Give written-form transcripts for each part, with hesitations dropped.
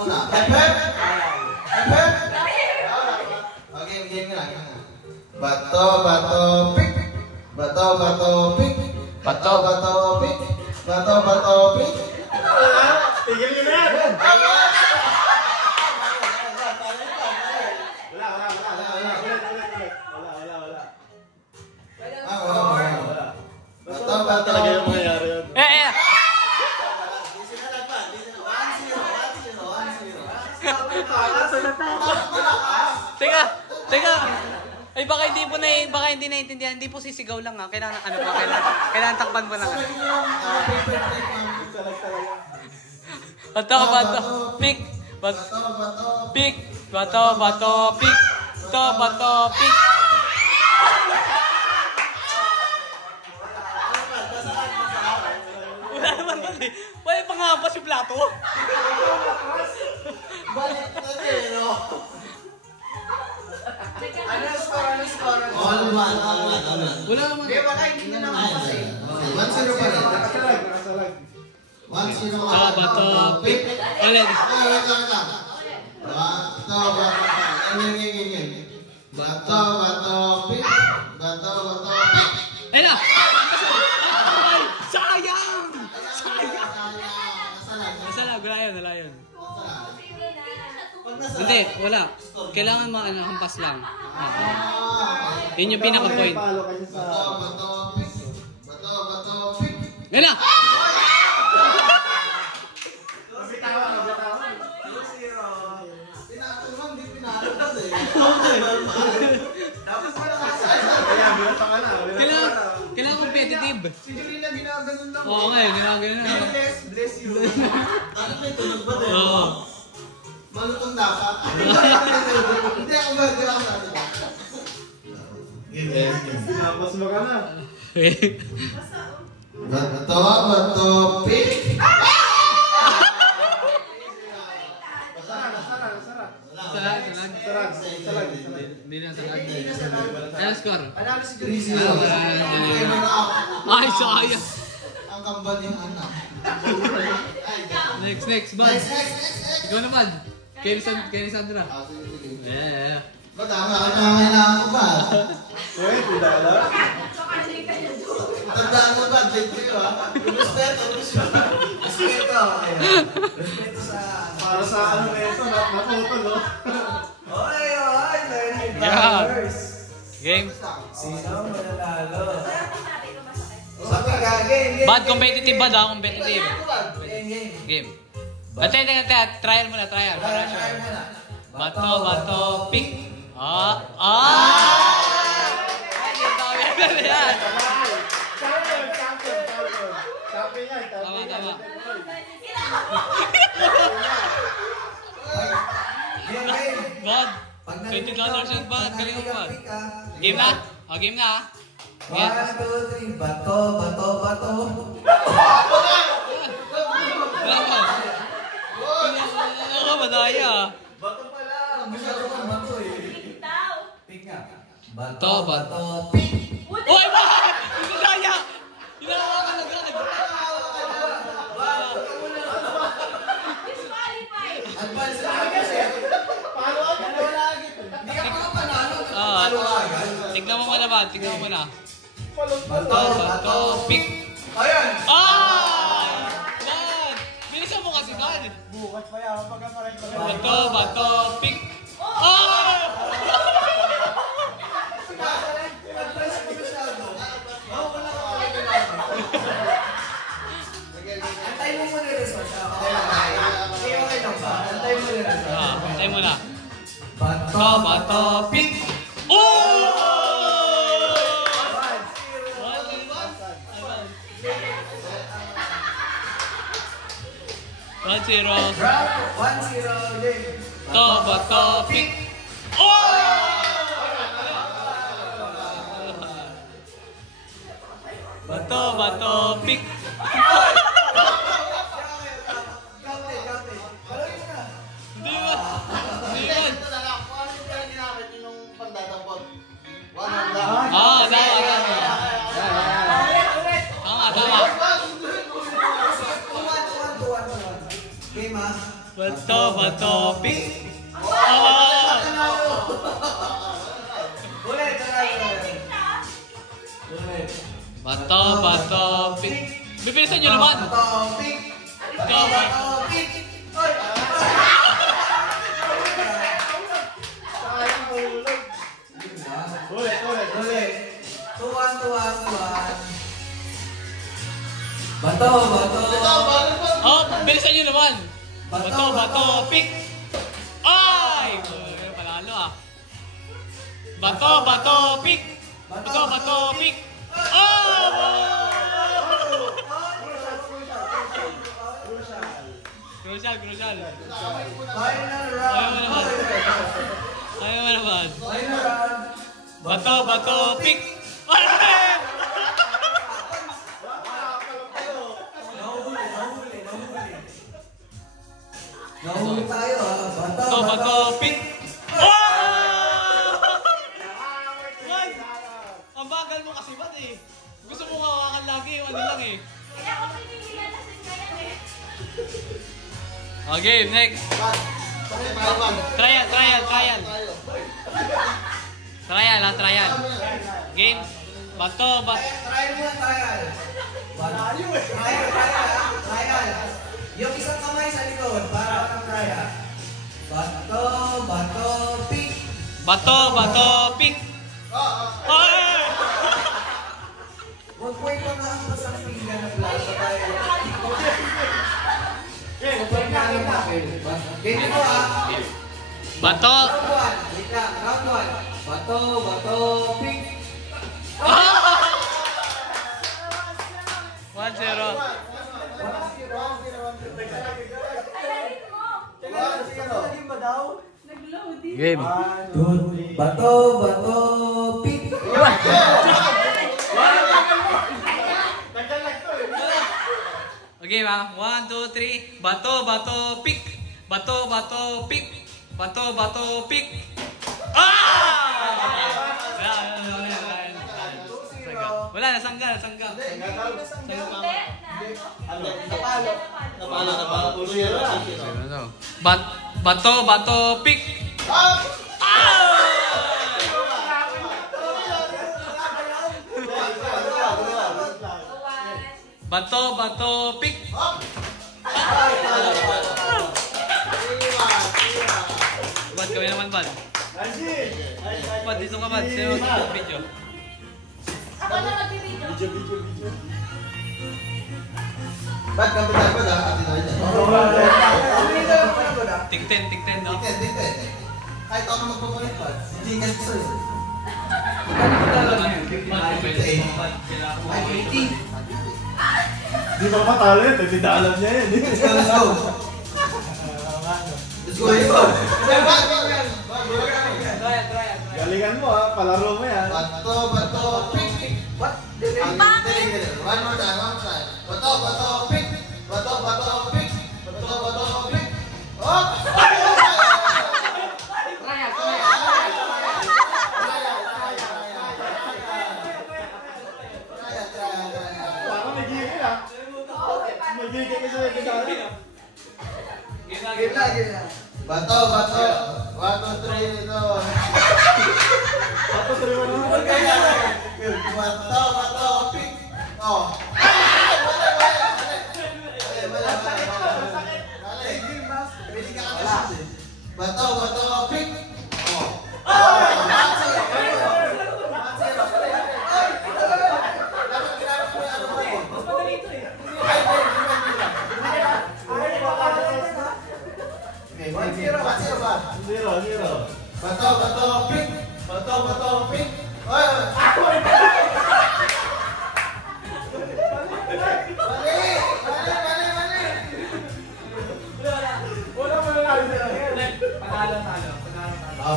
muna. Hep! Hep! Okay, game lang. Bato, bato, pick. Bato, bato, pick. Bato, bato, pick. Bato, bato, pick. Tigil nyo na yan! Bato, bato. Talaga yung mangyayari yun. Teka. Ay baka hindi naiintindihan. Hindi po sisigaw lang ha. Kailangan takpan mo lang. Bato, bato, pick. Pick. Bato, bato, pick. Bato, bato, pick. Wala naman kasi. Wala pa nga ba si plato? Balik na din, no? Ano score? All man. Wala naman. Hindi, wala, hindi na nakapasa eh. 1-0 pa rin. Nakasalag, nakasalag. 1-0. Bato, pick. Ulit. Wait lang. Bato, bato. Bato, bato, pick. Bato, bato, pick. Ayun na! Ay! Sayang! Wala yun. Hindi, wala. Kailangan hampas lang. Yun yung pinaka-point. Palo kasi sa... Bato, pick. Bato, pick. Ayun na! Pinatuman, di pinatuman eh. Dapat pala kasal. Kaya, binata ka na. Kailangan competitive. Si Julina ginaganon lang. Oo nga yun, ginaganon na. Bless you. Ano may tunog ba din? Oo. Malutong dapat. Hindi ako ba? Hindi ako sabi. Sinapos mo ka na. Bato, pick. Salag. Hindi na sa lagi. Ano score? Panalo si Julina. Ay, sayang. Ang kambal yung anak. Next, bud. Ikaw naman. Kay Sandra. Yeah. Tama ako ba? Wait, dala. Tandaan mo ba? Date ko ha? Respeto. Respeto. Respeto sa... Para sa ano na ito, naputo, no? Oy, learning Yeah. drivers. Game. Sino mananalo? Sabi ka, game. Bad, competitive bad ha? Competitive. Game. Game. Trial muna. Try mo na. Bato, pick. Ay, dito yan. Champion yan. Tama. Bad. $20 yan bad. Galing mo bad. Game na? Game na ha? 1, 2, 3. Bato. Wala ka. Wala ka, madaya. Bato pala. Masyado kang bato eh. Pick nga. Bato. Pick. Uy, bad! Madaya! Hinawa ka na agad. Advance na kasi. Paano ako? Hindi ka pa panalo. Paano ka agad? Tignan mo muna bad. Bato. Pick. Ayan. Ay! Bad! Bilisan mo kasi bad. Bukas pa yan, pagkapalit pa rin. Bato, pick. Oh! Advance ko masyado. Wala ka antay mo muna yung result. Okay lang ba? Antay mo yung result. Patay mo na. Bato. Pick. Oh! 1-0. Round 1-0 game. Bato, pick. Oh! Bato, pick. Hindi ba? Tama. 1-0. bato, pick. Ulit, ulit. Bato, pick. Bibilisan nyo naman. Bato, pick. Bato, pick. Oy! Ulit. Tuwan. Bato. Oh, bilisan nyo naman. Bato, pick. Ay! Panalo ah. Bato, pick. Bato, pick. Oh! Crucial. Final round. Ayaw mo naman. Final round. Bato, pick. Ay! Nahuli tayo ha. Bato, pick. Oh! What? Ang bagal mo kasi ba't eh? Gusto mo hawakan lagi, ano lang eh. Kaya ako pinigilalasin ka yan eh. Okay, next. Trial. Trial. Game. Bato. Trial muna, trial. Trial. Yung isang kamay sa likod para ang trial. Bato, pick. Bato, pick. Ay! Huwag po ikaw na ang pasang pinggan na plaza tayo. Game mo ha. Bato. Round 1. Wait lang. Round 1. Bato, pick. 1-0. Nag-loading. Game. Bato, pick. Okay ba? 1, 2, 3. Bato, pick. Bato, pick. Bato, pick. Wala, nasangga. Bato, pick. Bato, pick. Bad kami naman, Bad. Bad, dito ka, Bad. Sino ang video? Ako na mag-video. Ba't kami tayo ba? Ati tayo dyan. Tig 10, no? Tingnan. Kahit ako magpapalit ba? Hindi nga gusto yun. Di ba matalo yun? Hindi na alam niya yun. Let's go. Galingan mo ha, palaro mo yan. Bato, pick. One more time. Bato, pick. Bato, pick. Oh! Parang may gigil ha. May gigil ka sa gitara. Bato. 1, 2, 3, ito. Tapos rin mo naman. Bato, pick. Oh. Bato, pick. Oh. Zero. Bato, pick. Oy!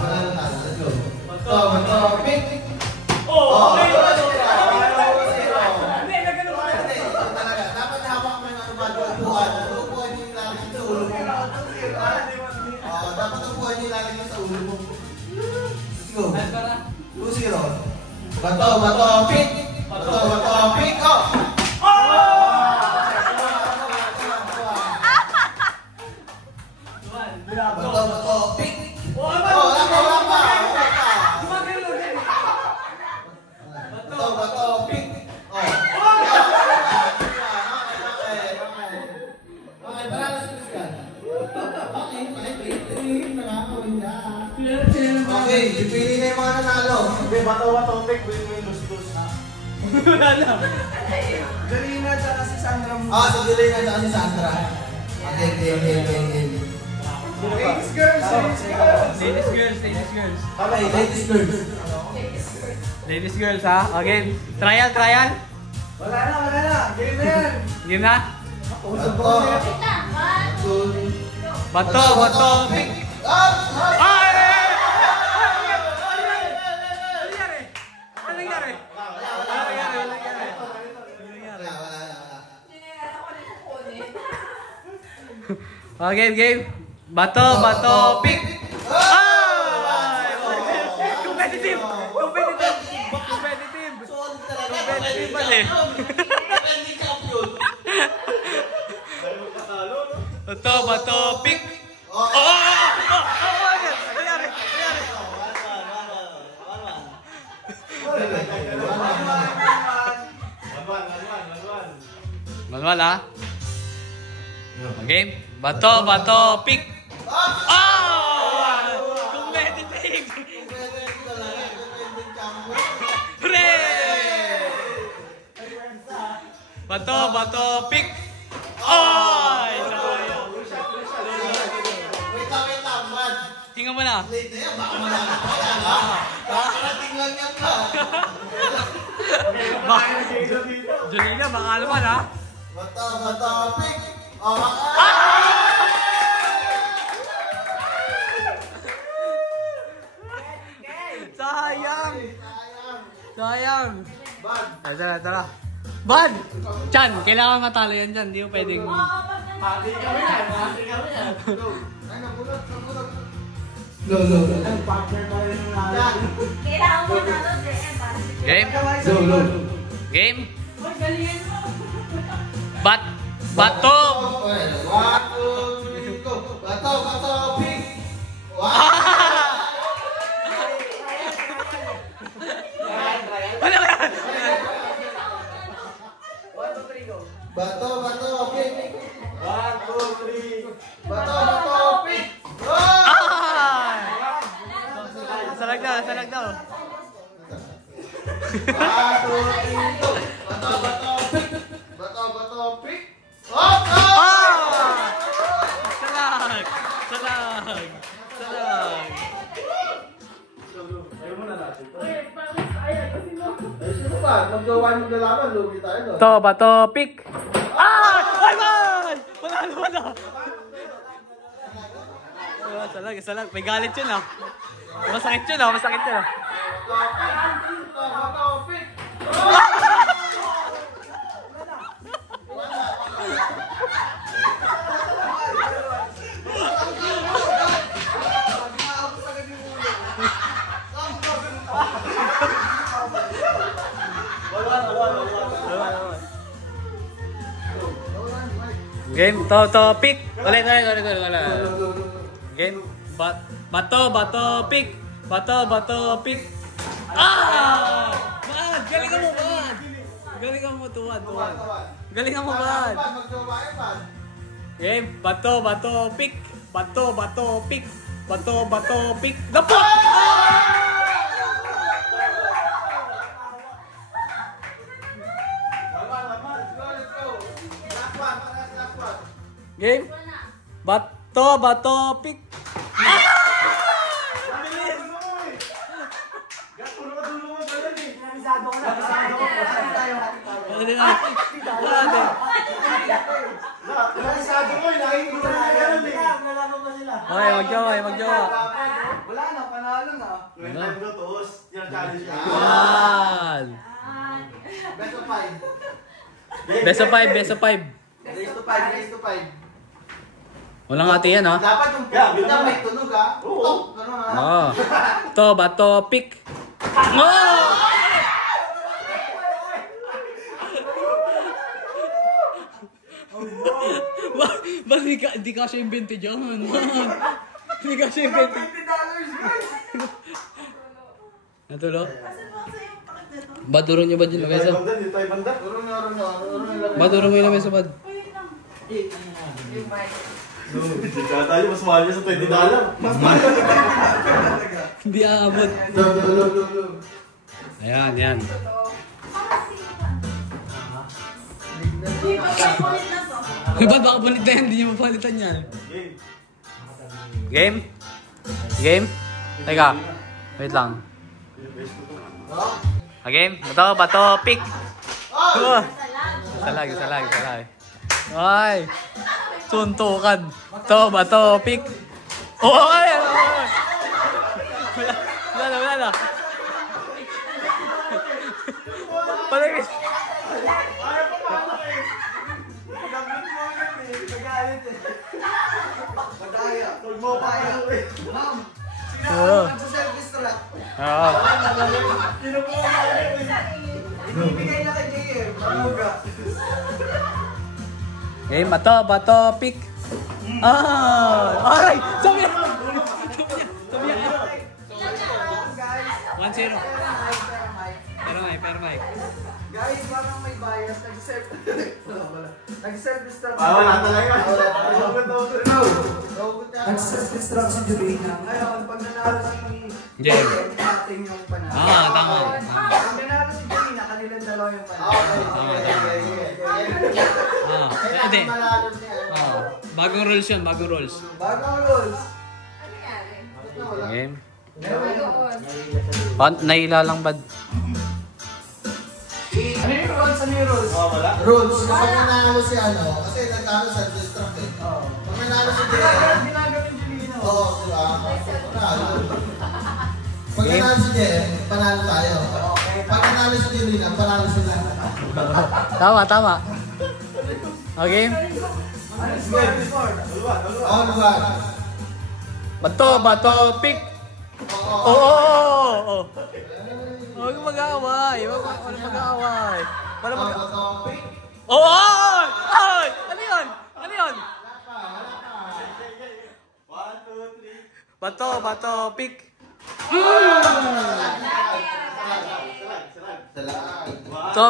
Panalo. Let's go. Bato, pick. Oh! Talaga. Dapat hawak mo yung upuan. Upuan yung ilalagay sa ulo mo. Dapat upuan yung ilalagay sa ulo mo. Let's go. 2-0. Bato, pick. Oh! Bato, pick. Wala pa. Bato, pick. Okay, paralas ko siya. Okay, pipili na yung mga nanalo. Hindi, bato, pick. Win-win, lose-lose. Wala na. Galina tsaka si Sandra mo. Si Julie na si Sandra. Okay. Ladies girls. Okay, ladies girls. Ladies girls ha. Okay. Trial. Wala na. Game na yan. Game na. Bato, pick. Ay! Ano nangyari? Okay, game. Bato, pick. Ay! Competitive pala eh. Bato, pick. Nangyari. Manual ha? Okay. Bato, pick. Competitive. Hooray! Bato, pick. Ay! Sayang. Wait lang, man. Tingnan mo na. Late na yan, baka malala pa yan, ha? Kakarating lang yan, ha? Julina, baka naman ha? Bato, pick. Sayang. Ay, tara. Bad! Chan, kailangan matalo yan dyan. Hindi mo pwedeng... Pati kami yan. Go. Ang partner pa rin yung natin. Kailangan mo na doon, DM. Game? Go. Game? Ay, galingan mo. Bato! 1, 2, 3, go. Bato, pick. Ano ba yan? 1, 2, 3, go. Bato, pick. 1, 2, 3. Bato, pick. Ay! Salag daw. 1, 2, 3, go. Bato, pick. Salag! Ayaw mo na natin. Uy, bakit ayaw? Kasi mo. Sino ba? Mag-gawa yung galaman, lugi tayo doon. Bato, pick. Ay, man! Wala. Salag. May galit yun ah. Masakit yun ah. Bato, pick. Game, pick. Ulit. Game, bato, pick. Pick. Man, galingan mo, tuwan. Galingan mo, man. Mag-gawa yan, man. Game, bato, pick. Pick. Dapot! Let's go. Last one. Game, bato, pick. Okay, magjowa. Wala na, panalo na. Yan. Best of 5. Best of 5. Race to 5. Walang ate yan ha. Dapat yung pagkita may tunog, ha? Oo. Ganun, ha? Bato, pick. Ba't di ka siya yung 20 dyan? Hindi ka siya $20. Natulo? Badurong niyo ba dyan? Lamesa? Badurong mo yung lamesa, bad. Tayo, mas mahal niya sa $20. Mas mahal. Hindi aabot. Ayan, yan. Uy, ba't baka punit na yan? Hindi niyo mapalitan yan. Game? Game? Teka. Wait lang. Game? Bato, pick! Isa lang. Ay! Suntukan. Bato, pick! Oy! Wala na. Paligid. Oo. Eh, bato, pick. Aray! Sabi niya. 1-0. Pero may. Guys, parang may bias. Nag-self-destruction. Wala talaga. Nag-self-destruction Julina. Ngayon, pag nanalo si Jem. ating yung panalo. Tama. Pag nanalo si Julina, kanilang dalawa yung panalo. Hindi. Bagong rules yun, bagong rules. Bagong rules. Game. Naila lang bad. Ano yung rules? Wala. Rules, kapag nanalo si kasi nagkano sa distract eh. Pag nanalo si JM, Ginagawin Julina. oo, diba? Panalo. Pag nanalo si JM, panalo tayo. Pag nanalo si Julina, panalo sila. Tama. Okay? Ano score? On one. Bato, pick. Oo. Huwag mag-aaway. Walang mag-aaway. Topic. Ay! Ano yun? 1, 2, 3. Bato, pick.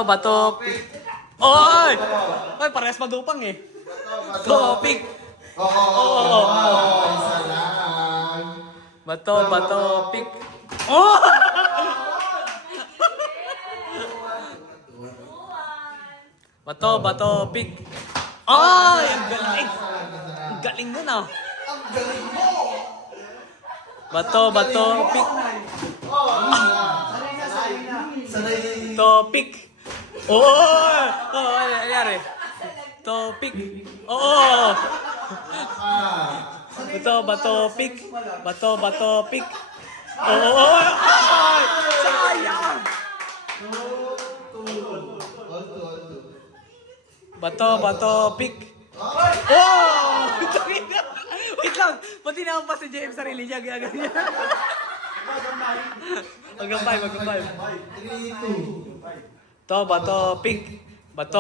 Bato, pick. Oy! Ay, parehas madupang eh. Bato, pick. Oo. Isa lang. Bato, pick. Bato, pick. Ay! Ang galing! Ang galing nun ah. Ang galing mo! Bato, pick. Sanay. Topic. Ano nangyari? Topic. Bato, pick. Ay! Sayang! Bato, pick. Wait lang! Pati naman pa si James sarili niya. Ginagawa niya. Magampay.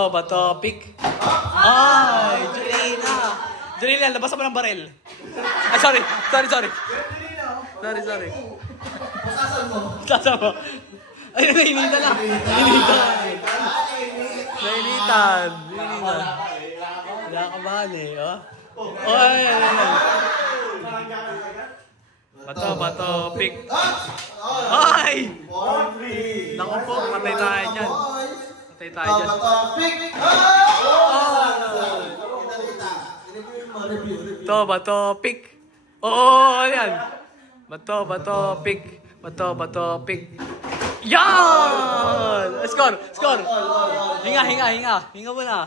Bato, pick. Ay! Julina, labas mo ng barel. Ay, sorry. Sasal mo. Ay, nainitan lang. Nainitan. Wala ka ba eh, oh? Ay! Bato, pick. Ay! Naku po, patay tayo dyan. Topic. Bato, pick. Oo, yan. Bato, pick. Yan! Score! Hinga muna.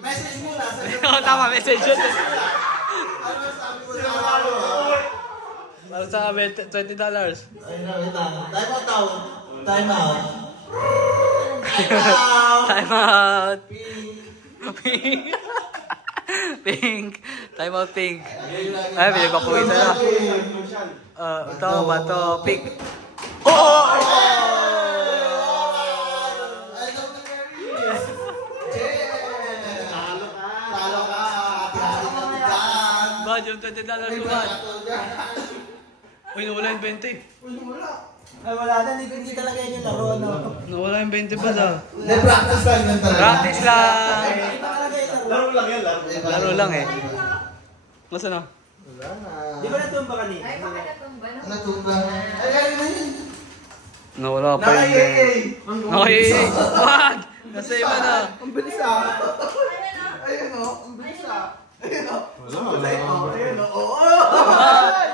Message muna. Tama, message yun. Ano sabi ko sa Para sa amin, $20. Ay, wait lang. Time out. Time out. Pink. Time out, pink. Ay, pinagpapawisan na. Bato, pick. Talo ka. Talo ka. Ba, yung $20 din lalaruan. Uy, nawala yung 20. Ay, wala na. Hindi talaga yan yung laro, no? Nawala yung 20 ba daw? Hindi, practice lang yun talaga. Practice lang. Hindi talaga yung laro. Laro lang yan, laro. Laro lang eh. Nasaan na? Wala na. Di ba natumba kanina? Ay, bakit natumba na? Ano tumba? Ay, ay, ay. Nawala pa yung 20. Okay, wag! Nasa iba na. Ang bilis ah. Ayun o, ang bilis ah. Ayun o. Ayun o.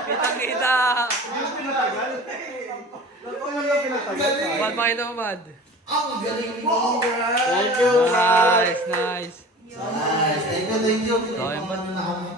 Kitang-kita. Mad, makita mo, Mad. Ang galing mo. Nice, nice. Nice. Thank you, thank you. Okay, Mad.